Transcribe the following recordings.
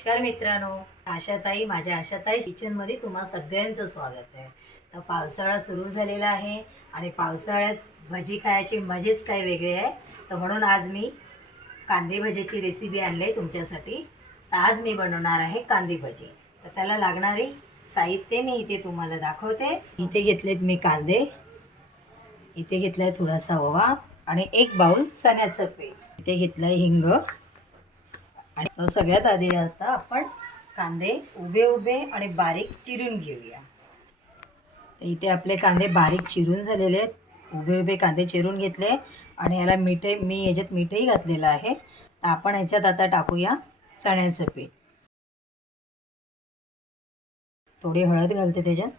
नमस्कार मित्रांनो, आशाताई माझ्या आशाताई किचनमध्ये तुम्हा सगळ्यांचं स्वागत आहे। तर पावसाळा सुरू झालेला आहे आणि पावसाळ्यात भजी खायची मजेच काय वेगळी आहे। तर म्हणून आज मी कांदे भजीची रेसिपी आणली आहे तुमच्यासाठी। तर आज मी बनवणार आहे कांदे भजी। तर त्याला लागणारे साहित्य मी इथे तुम्हाला दाखवते। इथे घेतलेत मी कांदे, इथे घेतलाय थोडासा ओवा आणि एक बाउल चण्याचं पीठ, इथे घेतलंय हिंग। आणि सगळ्यात आधी आता आपण कांदे उभे उभे आणि बारीक चिरून घेऊया। तर इथे आपले कांदे बारीक चिरून झालेले आहेत, उभे उभे कांदे चिरून घेतले आणि याला मी याच्यात मीठही घातलेलं आहे। तर आपण याच्यात आता टाकूया चण्याचं पीठ, थोडी हळद घालते त्याच्यात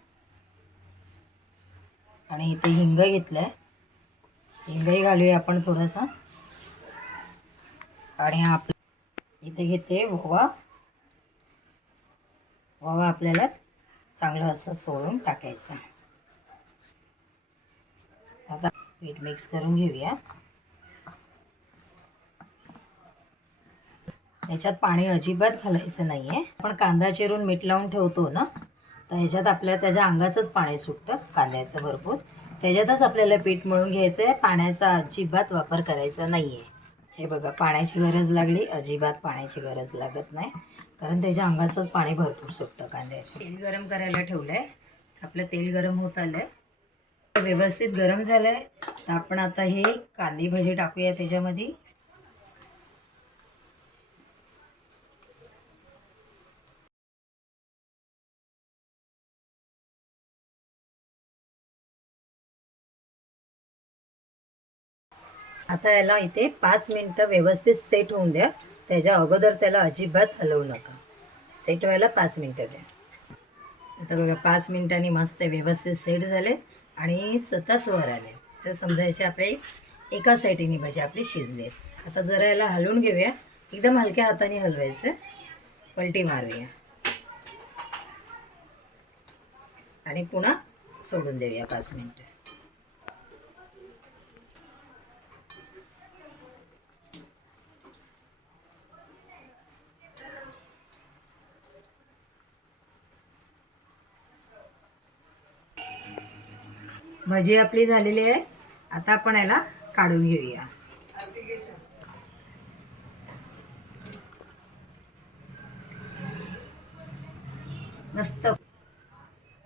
आणि इथे हिंग घेतलंय, हिंगही घालूया आपण थोडासा। आणि इथे घेते ओवा, ओवा आपल्याला चांगलं असं सोडून टाकायचं। आता पीठ मिक्स करून घेऊया। याच्यात पाणी अजिबात घालायचं नाही आहे। आपण कांदा चिरून मीठ लावून ठेवतो ना, तर ह्याच्यात आपल्याला त्याच्या अंगाचंच पाणी सुटतं कांद्याचं भरपूर, त्याच्यातच आपल्याला पीठ मळून घ्यायचं आहे। पाण्याचा अजिबात वापर करायचा नाही आहे। हे बघा, पाण्याची गरज लागली, अजिबात पाण्याची गरज लागत नाही, कारण त्याच्या अंगाचंच पाणी भरपूर सुटतं कांद्याचं। तेल गरम करायला ठेवलं आहे, आपलं तेल गरम होत आलं आहे, व्यवस्थित गरम झालं आहे। तर आपण आता हे कांदे भजी टाकूया त्याच्यामध्ये। आता याला इथे 5 मिनटं व्यवस्थित सेट होऊन द्या, त्याच्या अगोदर त्याला अजिबात हलवू नका। सेट व्हायला 5 मिनटं द्या। आता बघा 5 मिनिटांनी मस्त व्यवस्थित सेट झाले आणि स्वतःच वर आले, तर समजायचे आपले एका साईडने भजी आपली शिजली आहेत। आता जरा याला हलवून घेऊया, एकदम हलक्या हाताने हलवायचं, पलटी मारूया आणि पुन्हा सोडून देऊया 5 मिनटं। भजी आपली झालेली आहे, आता आपण याला काढून घेऊया। मस्त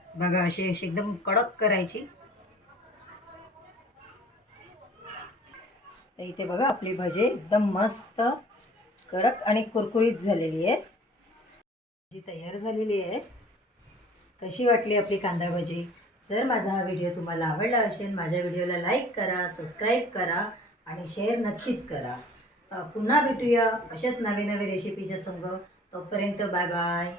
बघा, अशी एकदम कडक करायची। तर इथे बघा आपली भजी एकदम मस्त कडक आणि कुरकुरीत झालेली आहे, भजी तयार झालेली आहे। कशी वाटली आपली कांदा भजी? जर माझा हा व्हिडिओ तुम्हाला आवडला असेल, माझ्या व्हिडिओला लाईक करा, सबस्क्राईब करा आणि शेअर नक्कीच करा। पुन्हा भेटूया अशाच नवीन रेसिपीच्या संग। तोपर्यंत बाय बाय।